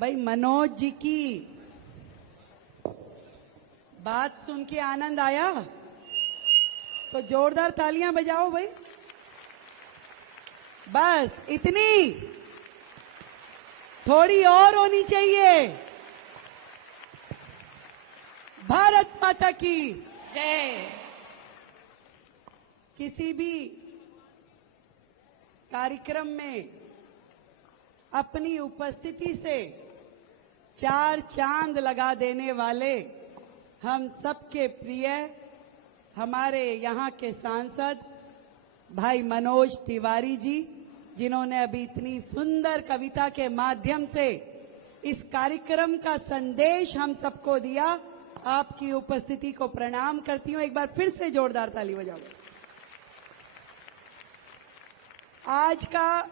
भाई मनोज जी की बात सुन के आनंद आया तो जोरदार तालियां बजाओ भाई। बस इतनी, थोड़ी और होनी चाहिए। भारत माता की जय। किसी भी कार्यक्रम में अपनी उपस्थिति से चार चांद लगा देने वाले हम सबके प्रिय हमारे यहाँ के सांसद भाई मनोज तिवारी जी, जिन्होंने अभी इतनी सुंदर कविता के माध्यम से इस कार्यक्रम का संदेश हम सबको दिया, आपकी उपस्थिति को प्रणाम करती हूं। एक बार फिर से जोरदार ताली बजाओ। आज का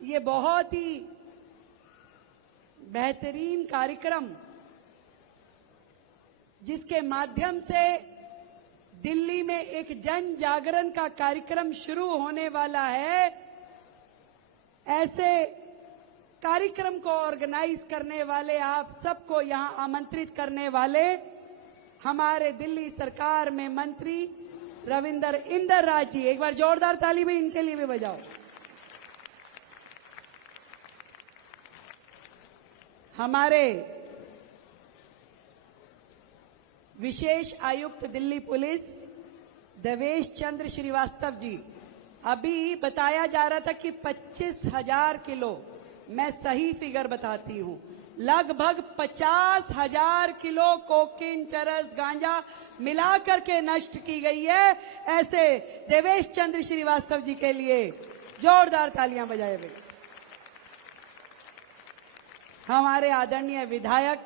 ये बहुत ही बेहतरीन कार्यक्रम, जिसके माध्यम से दिल्ली में एक जन जागरण का कार्यक्रम शुरू होने वाला है, ऐसे कार्यक्रम को ऑर्गेनाइज करने वाले, आप सबको यहां आमंत्रित करने वाले हमारे दिल्ली सरकार में मंत्री रविंद्र इंदरराज जी, एक बार जोरदार ताली भी इनके लिए भी बजाओ। हमारे विशेष आयुक्त दिल्ली पुलिस देवेश चंद्र श्रीवास्तव जी, अभी बताया जा रहा था कि 25,000 किलो, मैं सही फिगर बताती हूं, लगभग 50,000 किलो कोकीन, चरस, गांजा मिलाकर के नष्ट की गई है। ऐसे देवेश चंद्र श्रीवास्तव जी के लिए जोरदार तालियां बजाए हुए। हमारे आदरणीय विधायक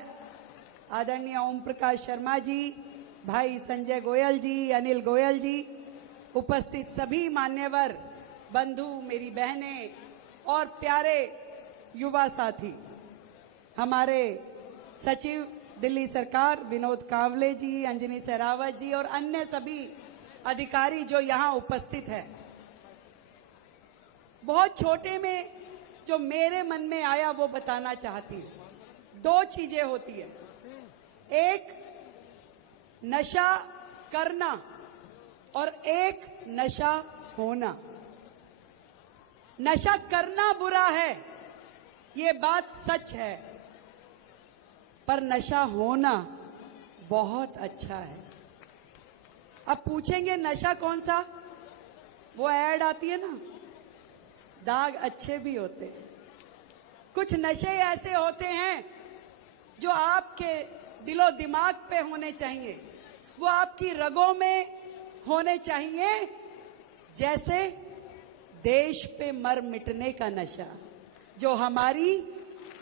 आदरणीय ओम प्रकाश शर्मा जी, भाई संजय गोयल जी, अनिल गोयल जी, उपस्थित सभी मान्यवर बंधु, मेरी बहनें और प्यारे युवा साथी, हमारे सचिव दिल्ली सरकार विनोद कावले जी, अंजनी सहरावत जी और अन्य सभी अधिकारी जो यहां उपस्थित हैं। बहुत छोटे में जो मेरे मन में आया वो बताना चाहती हूं। दो चीजें होती है, एक नशा करना और एक नशा होना। नशा करना बुरा है, ये बात सच है, पर नशा होना बहुत अच्छा है। अब पूछेंगे नशा कौन सा? वो ऐड आती है ना, दाग अच्छे भी होते हैं। कुछ नशे ऐसे होते हैं जो आपके दिलो दिमाग पे होने चाहिए, वो आपकी रगों में होने चाहिए, जैसे देश पे मर मिटने का नशा जो हमारी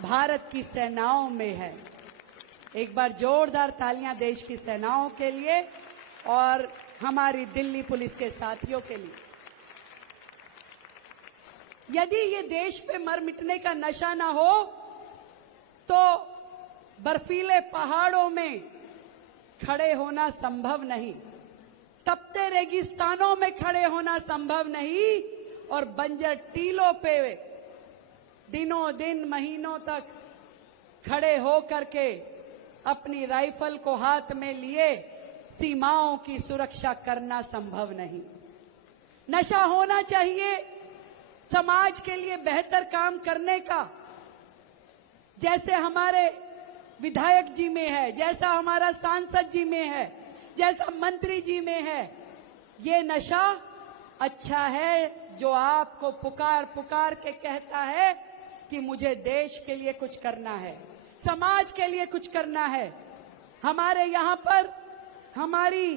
भारत की सेनाओं में है। एक बार जोरदार तालियां देश की सेनाओं के लिए और हमारी दिल्ली पुलिस के साथियों के लिए। यदि ये देश पे मर मिटने का नशा ना हो तो बर्फीले पहाड़ों में खड़े होना संभव नहीं, तपते रेगिस्तानों में खड़े होना संभव नहीं, और बंजर टीलों पे दिनों दिन महीनों तक खड़े हो करके अपनी राइफल को हाथ में लिए सीमाओं की सुरक्षा करना संभव नहीं। नशा होना चाहिए समाज के लिए बेहतर काम करने का, जैसे हमारे विधायक जी में है, जैसा हमारा सांसद जी में है, जैसा मंत्री जी में है। ये नशा अच्छा है जो आपको पुकार पुकार के कहता है कि मुझे देश के लिए कुछ करना है, समाज के लिए कुछ करना है। हमारे यहाँ पर हमारी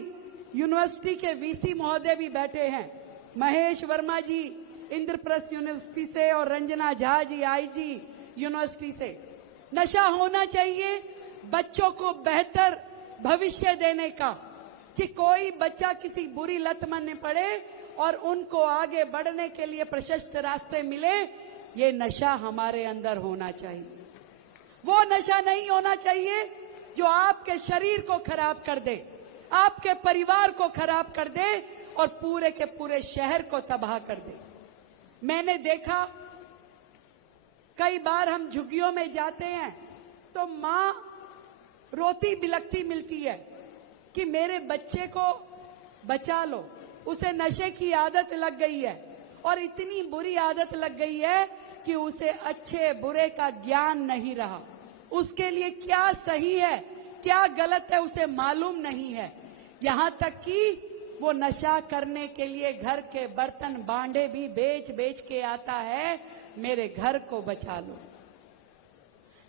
यूनिवर्सिटी के वीसी महोदय भी बैठे हैं, महेश वर्मा जी इंद्रप्रस्थ यूनिवर्सिटी से और रंजना झा जी आईजी यूनिवर्सिटी से। नशा होना चाहिए बच्चों को बेहतर भविष्य देने का, कि कोई बच्चा किसी बुरी लत में न पड़े और उनको आगे बढ़ने के लिए प्रशस्त रास्ते मिले। ये नशा हमारे अंदर होना चाहिए। वो नशा नहीं होना चाहिए जो आपके शरीर को खराब कर दे, आपके परिवार को खराब कर दे और पूरे के पूरे शहर को तबाह कर दे। मैंने देखा कई बार हम झुग्गियों में जाते हैं तो माँ रोती बिलखती मिलती है कि मेरे बच्चे को बचा लो, उसे नशे की आदत लग गई है और इतनी बुरी आदत लग गई है कि उसे अच्छे बुरे का ज्ञान नहीं रहा। उसके लिए क्या सही है क्या गलत है उसे मालूम नहीं है। यहाँ तक कि वो नशा करने के लिए घर के बर्तन बांडे भी बेच बेच के आता है, मेरे घर को बचा लो।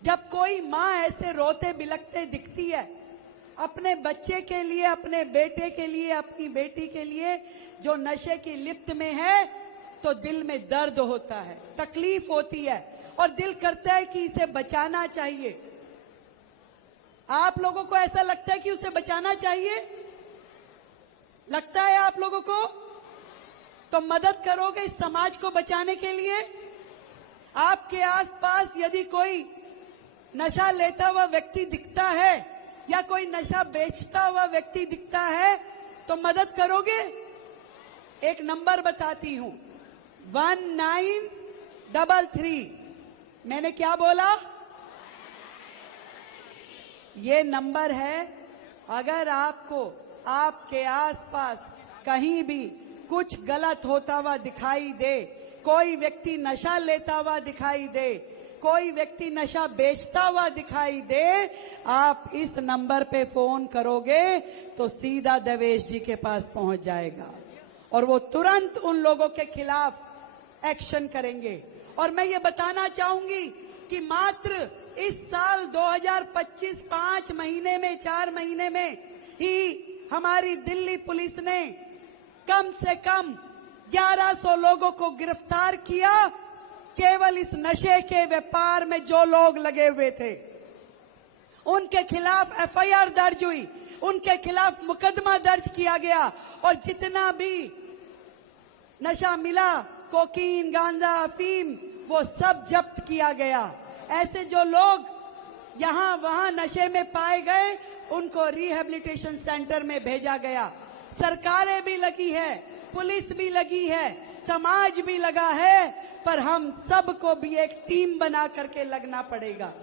जब कोई माँ ऐसे रोते बिलखते दिखती है अपने बच्चे के लिए, अपने बेटे के लिए, अपनी बेटी के लिए जो नशे की लिप्त में है, तो दिल में दर्द होता है, तकलीफ होती है और दिल करता है कि इसे बचाना चाहिए। आप लोगों को ऐसा लगता है कि उसे बचाना चाहिए? लगता है आप लोगों को? तो मदद करोगे इस समाज को बचाने के लिए? आपके आसपास यदि कोई नशा लेता हुआ व्यक्ति दिखता है या कोई नशा बेचता हुआ व्यक्ति दिखता है तो मदद करोगे? एक नंबर बताती हूं, 1933। मैंने क्या बोला? ये नंबर है। अगर आपको आपके आसपास कहीं भी कुछ गलत होता हुआ दिखाई दे, कोई व्यक्ति नशा लेता हुआ दिखाई दे, कोई व्यक्ति नशा बेचता हुआ दिखाई दे, आप इस नंबर पे फोन करोगे तो सीधा देवेश जी के पास पहुंच जाएगा और वो तुरंत उन लोगों के खिलाफ एक्शन करेंगे। और मैं ये बताना चाहूंगी कि मात्र इस साल 2025 5 महीने में 4 महीने में ही हमारी दिल्ली पुलिस ने कम से कम 1100 लोगों को गिरफ्तार किया। केवल इस नशे के व्यापार में जो लोग लगे हुए थे उनके खिलाफ एफआईआर दर्ज हुई, उनके खिलाफ मुकदमा दर्ज किया गया और जितना भी नशा मिला, कोकीन, गांजा, अफीम, वो सब जब्त किया गया। ऐसे जो लोग यहां वहां नशे में पाए गए उनको रिहैबिलिटेशन सेंटर में भेजा गया। सरकारें भी लगी है, पुलिस भी लगी है, समाज भी लगा है, पर हम सबको भी एक टीम बना करके लगना पड़ेगा।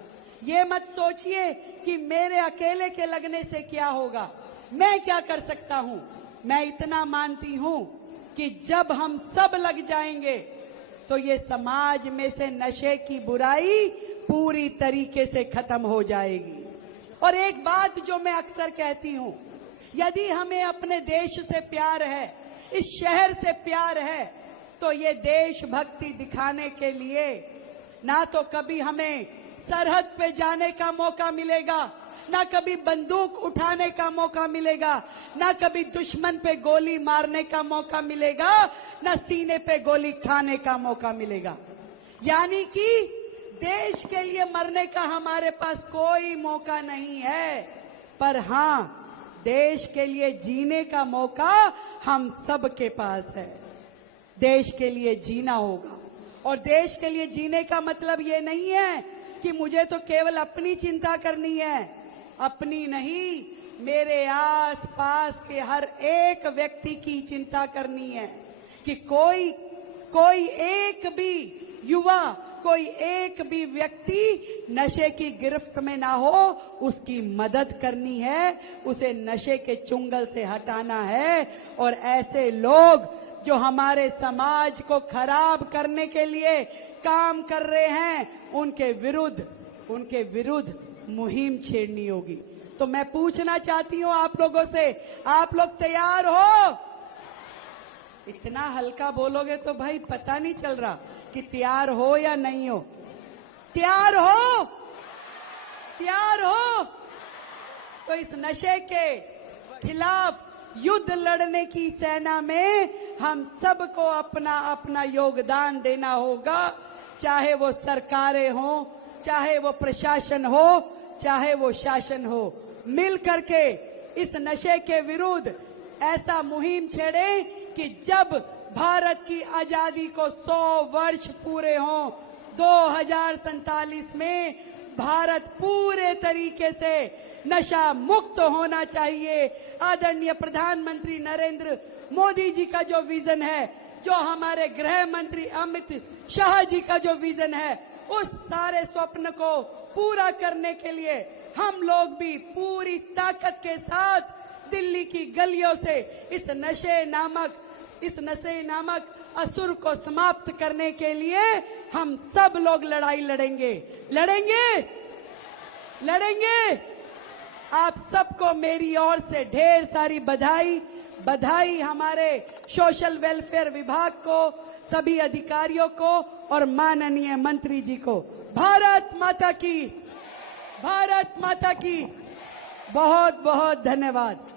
ये मत सोचिए कि मेरे अकेले के लगने से क्या होगा, मैं क्या कर सकता हूं। मैं इतना मानती हूं कि जब हम सब लग जाएंगे तो ये समाज में से नशे की बुराई पूरी तरीके से खत्म हो जाएगी। और एक बात जो मैं अक्सर कहती हूं, यदि हमें अपने देश से प्यार है, इस शहर से प्यार है, तो ये देशभक्ति दिखाने के लिए ना तो कभी हमें सरहद पे जाने का मौका मिलेगा, ना कभी बंदूक उठाने का मौका मिलेगा, ना कभी दुश्मन पे गोली मारने का मौका मिलेगा, ना सीने पे गोली खाने का मौका मिलेगा। यानी कि देश के लिए मरने का हमारे पास कोई मौका नहीं है, पर हां, देश के लिए जीने का मौका हम सबके पास है। देश के लिए जीना होगा और देश के लिए जीने का मतलब ये नहीं है कि मुझे तो केवल अपनी चिंता करनी है। अपनी नहीं, मेरे आस पास के हर एक व्यक्ति की चिंता करनी है कि कोई एक भी युवा, कोई एक भी व्यक्ति नशे की गिरफ्त में ना हो, उसकी मदद करनी है, उसे नशे के चुंगल से हटाना है। और ऐसे लोग जो हमारे समाज को खराब करने के लिए काम कर रहे हैं, उनके विरुद्ध मुहिम छेड़नी होगी। तो मैं पूछना चाहती हूं आप लोगों से, आप लोग तैयार हो? इतना हल्का बोलोगे तो भाई पता नहीं चल रहा कि तैयार हो या नहीं हो। तैयार हो? तैयार हो? तो इस नशे के खिलाफ युद्ध लड़ने की सेना में हम सबको अपना अपना योगदान देना होगा, चाहे वो सरकारें हो, चाहे वो प्रशासन हो, चाहे वो शासन हो। मिल करके इस नशे के विरुद्ध ऐसा मुहिम छेड़े कि जब भारत की आजादी को 100 वर्ष पूरे हों, 2047 में भारत पूरे तरीके से नशा मुक्त होना चाहिए। आदरणीय प्रधानमंत्री नरेंद्र मोदी जी का जो विजन है, जो हमारे गृह मंत्री अमित शाह जी का जो विजन है, उस सारे स्वप्न को पूरा करने के लिए हम लोग भी पूरी ताकत के साथ दिल्ली की गलियों से इस नशे नामक असुर को समाप्त करने के लिए हम सब लोग लड़ाई लड़ेंगे। आप सबको मेरी ओर से ढेर सारी बधाई हमारे सोशल वेलफेयर विभाग को, सभी अधिकारियों को और माननीय मंत्री जी को। भारत माता की बहुत बहुत धन्यवाद।